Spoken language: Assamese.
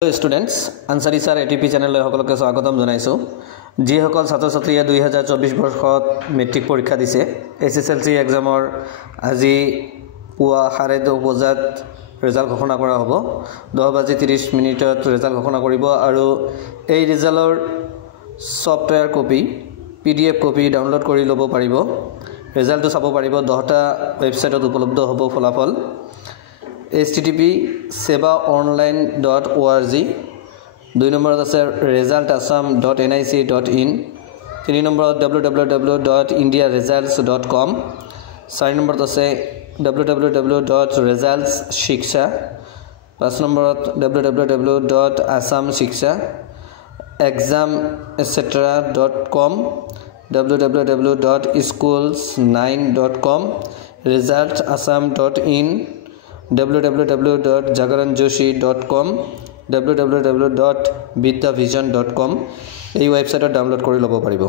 Hello students, Ansari sir ATP channel le hokolke swagotam janaisu. Ji hokol ছাত্ৰ ছাত্ৰীয়ে 2024 বৰ্ষত মেট্ৰিক পৰীক্ষা দিছে SSLC এক্সামৰ আজি পুৱা 2:30 বজাত ৰিজাল্ট ঘোষণা কৰা হ'ব 10:30 মিনিটত ৰিজাল্ট ঘোষণা কৰিব আৰু এই ৰিজাল্টৰ software copy PDF copy download কৰি ল'ব পাৰিব ৰিজাল্টটো চাব পাৰিব 10টা ওয়েবসাইটত উপলব্ধ হ'ব ফলাফল http://sebaonline.org 2 নম্বৰত আছে resultassam.nic.in 3 নম্বৰত www.indiaresults.com 4 নম্বৰত আছে www.resultshiksha 5 নম্বৰত www.assamshiksha exam.etc.com www.schools9.com resultassam.in www.jagaranjoshi.com www.vidyavision.com এই ওয়েবসাইটত ডাউনলোড কৰি ল'ব পাৰিব